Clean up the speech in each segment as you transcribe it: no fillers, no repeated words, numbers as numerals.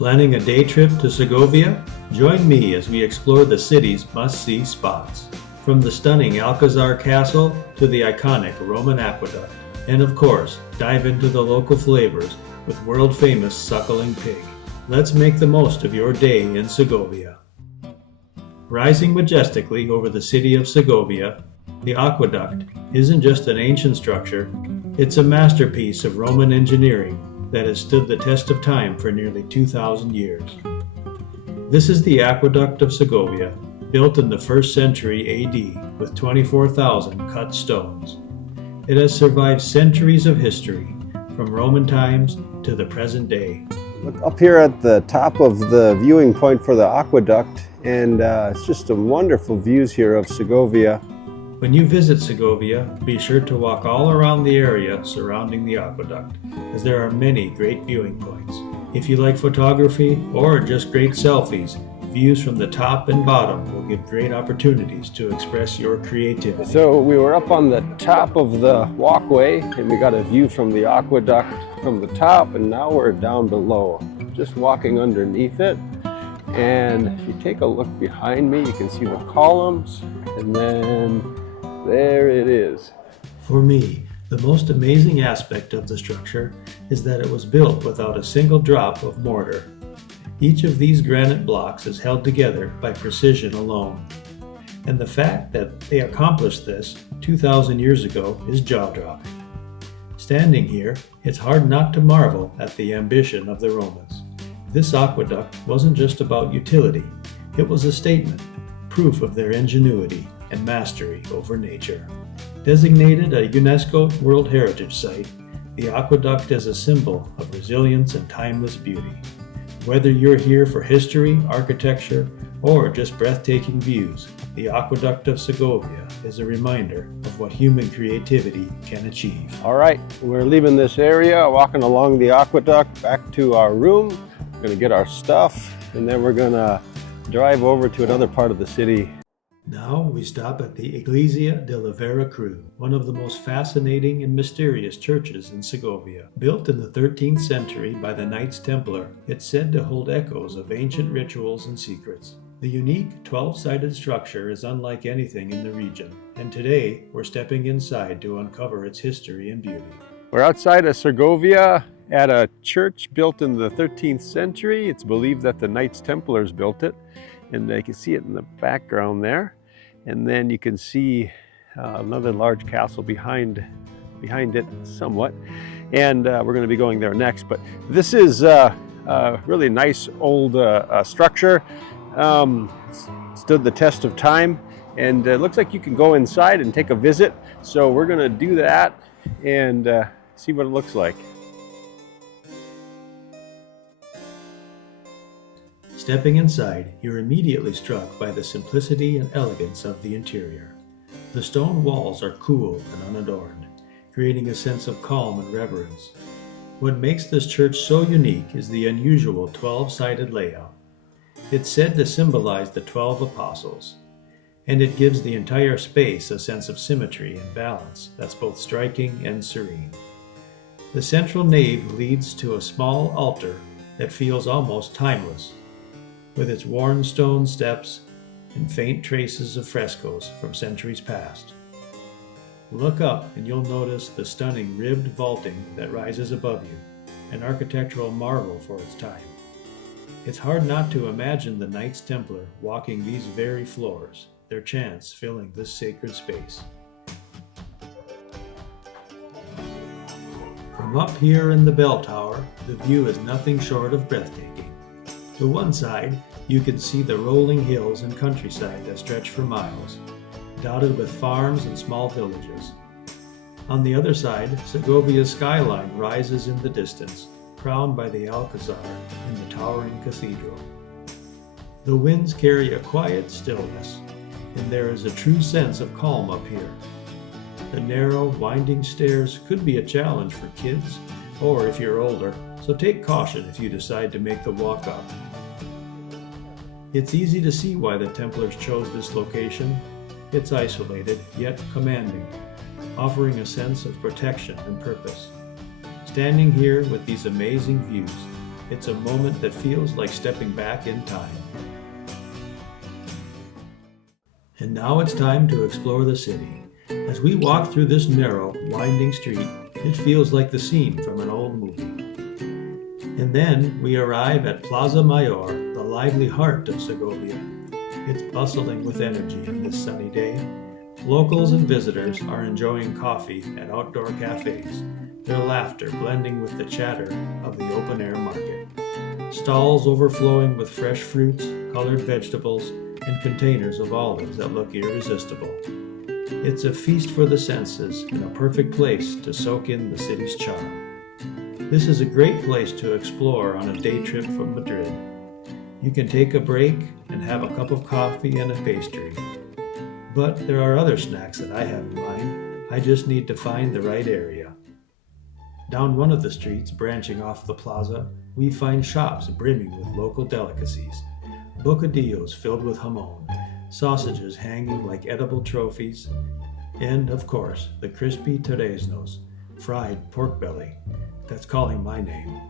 Planning a day trip to Segovia? Join me as we explore the city's must-see spots. From the stunning Alcazar Castle to the iconic Roman Aqueduct. And of course, dive into the local flavors with world-famous Suckling Pig. Let's make the most of your day in Segovia. Rising majestically over the city of Segovia, the aqueduct isn't just an ancient structure, it's a masterpiece of Roman engineering that has stood the test of time for nearly 2,000 years. This is the Aqueduct of Segovia, built in the 1st century AD with 24,000 cut stones. It has survived centuries of history, from Roman times to the present day. Look up here at the top of the viewing point for the aqueduct, and it's just some wonderful views here of Segovia. When you visit Segovia, be sure to walk all around the area surrounding the aqueduct, as there are many great viewing points. If you like photography or just great selfies, views from the top and bottom will give great opportunities to express your creativity. So we were up on the top of the walkway and we got a view from the aqueduct from the top, and now we're down below, just walking underneath it. And if you take a look behind me, you can see the columns, and then there it is. For me, the most amazing aspect of the structure is that it was built without a single drop of mortar. Each of these granite blocks is held together by precision alone. And the fact that they accomplished this 2,000 years ago is jaw-dropping. Standing here, it's hard not to marvel at the ambition of the Romans. This aqueduct wasn't just about utility, it was a statement, proof of their ingenuity and mastery over nature. Designated a UNESCO World Heritage Site, the aqueduct is a symbol of resilience and timeless beauty. Whether you're here for history, architecture, or just breathtaking views, the Aqueduct of Segovia is a reminder of what human creativity can achieve. All right, we're leaving this area, walking along the aqueduct back to our room. We're gonna get our stuff, and then we're gonna drive over to another part of the city. Now we stop at the Iglesia de la Vera Cruz, one of the most fascinating and mysterious churches in Segovia. Built in the 13th century by the Knights Templar, it's said to hold echoes of ancient rituals and secrets. The unique 12-sided structure is unlike anything in the region, and today we're stepping inside to uncover its history and beauty. We're outside of Segovia at a church built in the 13th century. It's believed that the Knights Templars built it, and you can see it in the background there. And then you can see another large castle behind it somewhat. And we're going to be going there next. But this is a really nice old structure. Stood the test of time. And it looks like you can go inside and take a visit. So we're going to do that and see what it looks like. Stepping inside, you're immediately struck by the simplicity and elegance of the interior. The stone walls are cool and unadorned, creating a sense of calm and reverence. What makes this church so unique is the unusual 12-sided layout. It's said to symbolize the 12 apostles, and it gives the entire space a sense of symmetry and balance that's both striking and serene. The central nave leads to a small altar that feels almost timeless, with its worn stone steps and faint traces of frescoes from centuries past. Look up and you'll notice the stunning ribbed vaulting that rises above you, an architectural marvel for its time. It's hard not to imagine the Knights Templar walking these very floors, their chants filling this sacred space. From up here in the bell tower, the view is nothing short of breathtaking. To one side, you can see the rolling hills and countryside that stretch for miles, dotted with farms and small villages. On the other side, Segovia's skyline rises in the distance, crowned by the Alcazar and the towering cathedral. The winds carry a quiet stillness, and there is a true sense of calm up here. The narrow, winding stairs could be a challenge for kids, or if you're older, so take caution if you decide to make the walk up. It's easy to see why the Templars chose this location. It's isolated, yet commanding, offering a sense of protection and purpose. Standing here with these amazing views, It's a moment that feels like stepping back in time. And now it's time to explore the city. As we walk through this narrow, winding street, it feels like the scene from an old movie. And then we arrive at Plaza Mayor, the lively heart of Segovia. It's bustling with energy on this sunny day. Locals and visitors are enjoying coffee at outdoor cafes, their laughter blending with the chatter of the open-air market. Stalls overflowing with fresh fruits, colored vegetables, and containers of olives that look irresistible. It's a feast for the senses and a perfect place to soak in the city's charm. This is a great place to explore on a day trip from Madrid. You can take a break and have a cup of coffee and a pastry. But there are other snacks that I have in mind. I just need to find the right area. Down one of the streets branching off the plaza, we find shops brimming with local delicacies. Bocadillos filled with jamon, sausages hanging like edible trophies, and, of course, the crispy torreznos, fried pork belly. That's calling my name.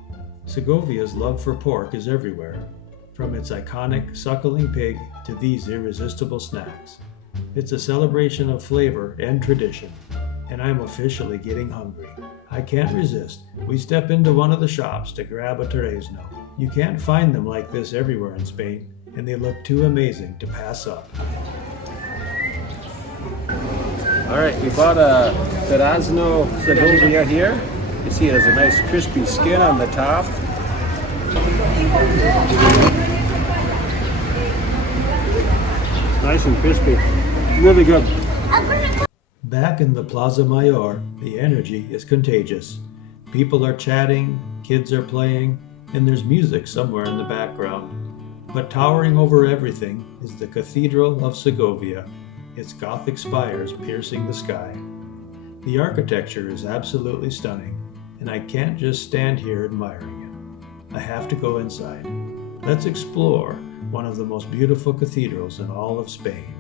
Segovia's love for pork is everywhere, from its iconic Suckling Pig to these irresistible snacks. It's a celebration of flavor and tradition, and I'm officially getting hungry. I can't resist. We step into one of the shops to grab a torrezno. You can't find them like this everywhere in Spain, and they look too amazing to pass up. All right, we bought a torrezno Segovia here. You see it has a nice crispy skin on the top. Nice and crispy, really good. Back in the Plaza Mayor, the energy is contagious. People are chatting, kids are playing, and there's music somewhere in the background. But towering over everything is the Cathedral of Segovia, its Gothic spires piercing the sky. The architecture is absolutely stunning, and I can't just stand here admiring it. I have to go inside. Let's explore one of the most beautiful cathedrals in all of Spain.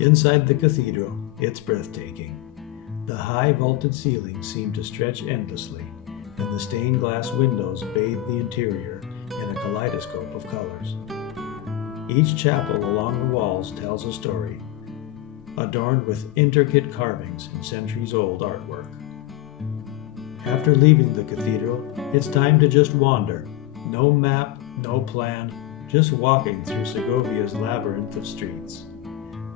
Inside the cathedral, it's breathtaking. The high vaulted ceilings seem to stretch endlessly, and the stained glass windows bathe the interior in a kaleidoscope of colors. Each chapel along the walls tells a story, adorned with intricate carvings and centuries-old artwork. After leaving the cathedral, it's time to just wander. No map, no plan, just walking through Segovia's labyrinth of streets.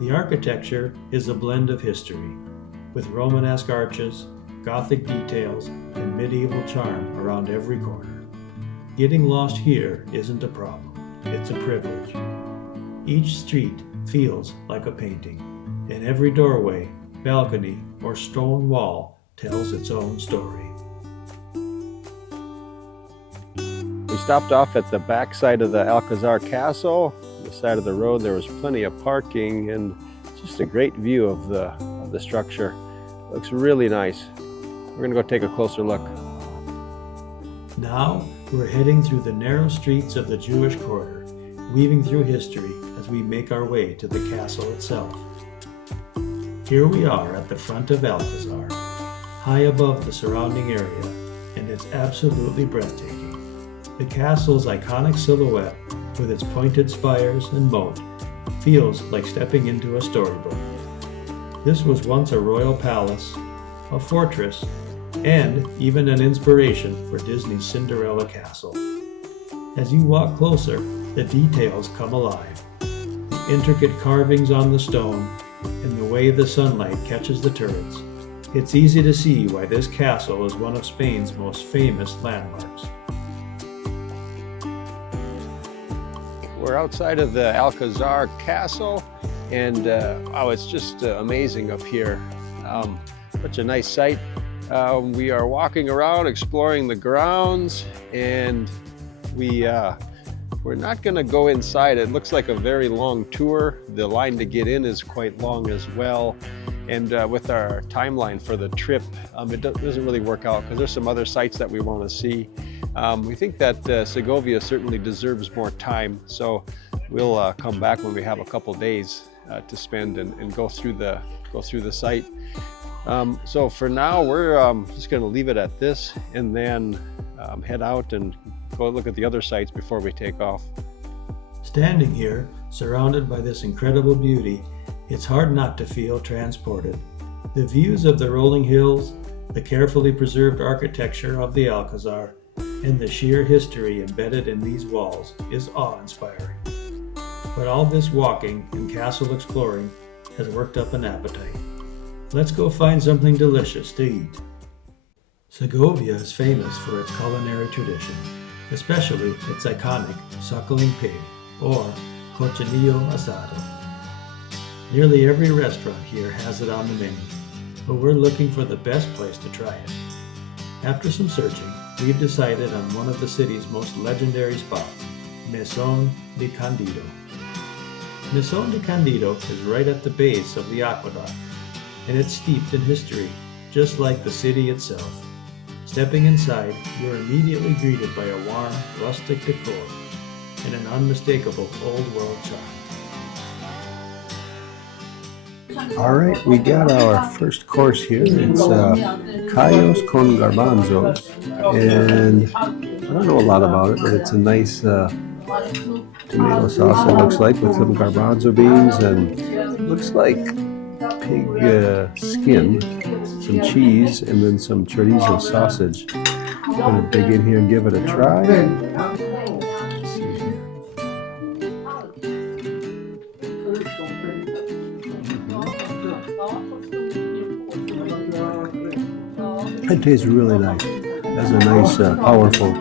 The architecture is a blend of history, with Romanesque arches, Gothic details, and medieval charm around every corner. Getting lost here isn't a problem, it's a privilege. Each street feels like a painting, and every doorway, balcony, or stone wall tells its own story. We stopped off at the back side of the Alcázar Castle. On the side of the road there was plenty of parking and just a great view of the structure. Looks really nice. We're gonna go take a closer look. Now we're heading through the narrow streets of the Jewish quarter, weaving through history as we make our way to the castle itself. Here we are at the front of Alcazar, high above the surrounding area, and it's absolutely breathtaking. The castle's iconic silhouette, with its pointed spires and moat, feels like stepping into a storybook. This was once a royal palace, a fortress, and even an inspiration for Disney's Cinderella Castle. As you walk closer, the details come alive. The intricate carvings on the stone, and the way the sunlight catches the turrets. It's easy to see why this castle is one of Spain's most famous landmarks. We're outside of the Alcázar Castle, and it's just amazing up here. Such a nice sight. We are walking around, exploring the grounds, and we're not going to go inside. It looks like a very long tour. The line to get in is quite long as well. And with our timeline for the trip, it doesn't really work out because there's some other sites that we want to see. We think that Segovia certainly deserves more time, so we'll come back when we have a couple days to spend and go through the site. So for now, we're just going to leave it at this, and then head out and go look at the other sites before we take off. Standing here, surrounded by this incredible beauty, it's hard not to feel transported. The views of the rolling hills, the carefully preserved architecture of the Alcazar, and the sheer history embedded in these walls is awe-inspiring. But all this walking and castle exploring has worked up an appetite. Let's go find something delicious to eat. Segovia is famous for its culinary tradition, especially its iconic Suckling Pig, or cochinillo asado. Nearly every restaurant here has it on the menu, but we're looking for the best place to try it. After some searching, we've decided on one of the city's most legendary spots, Mesón de Candido. Mesón de Candido is right at the base of the aqueduct, and it's steeped in history, just like the city itself. Stepping inside, you're immediately greeted by a warm, rustic decor and an unmistakable old-world charm. All right, we got our first course here. It's callos con garbanzos, and I don't know a lot about it, but it's a nice tomato sauce, it looks like, with some garbanzo beans and looks like pig skin, some cheese, and then some chorizo sausage. I'm gonna dig in here and give it a try. Let's see here. It tastes really nice. It has a nice, powerful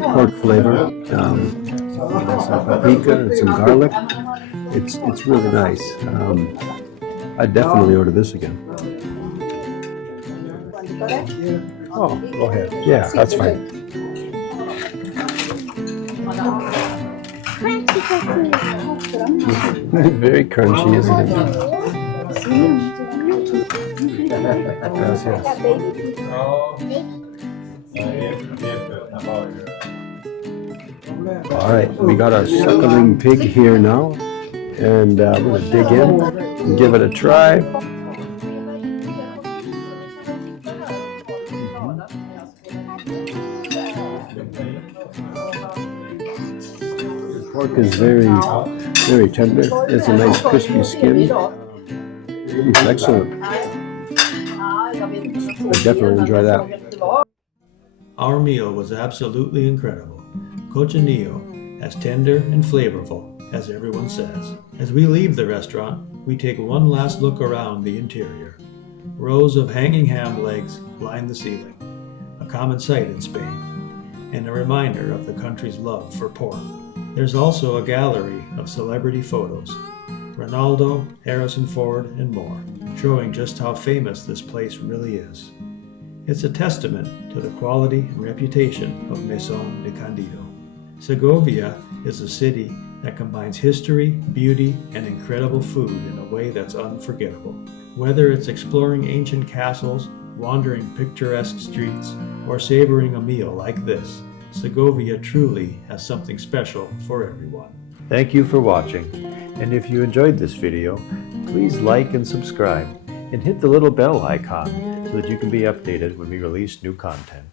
pork flavor. It has some paprika and some garlic. It's really nice. I'd definitely order this again. Oh, go ahead. Yeah, that's fine. Very crunchy, isn't it? Gracias. All right, we got our suckling pig here now, and we're gonna dig in and give it a try. The pork is very tender. It's a nice crispy skin. Excellent. I definitely enjoy that. Our meal was absolutely incredible. Cochinillo, as tender and flavorful as everyone says. As we leave the restaurant, we take one last look around the interior. Rows of hanging ham legs line the ceiling, a common sight in Spain, and a reminder of the country's love for pork. There's also a gallery of celebrity photos, Ronaldo, Harrison Ford, and more, showing just how famous this place really is. It's a testament to the quality and reputation of Mesón de Candido. Segovia is a city that combines history, beauty, and incredible food in a way that's unforgettable. Whether it's exploring ancient castles, wandering picturesque streets, or savoring a meal like this, Segovia truly has something special for everyone. Thank you for watching, and if you enjoyed this video, please like and subscribe, and hit the little bell icon so that you can be updated when we release new content.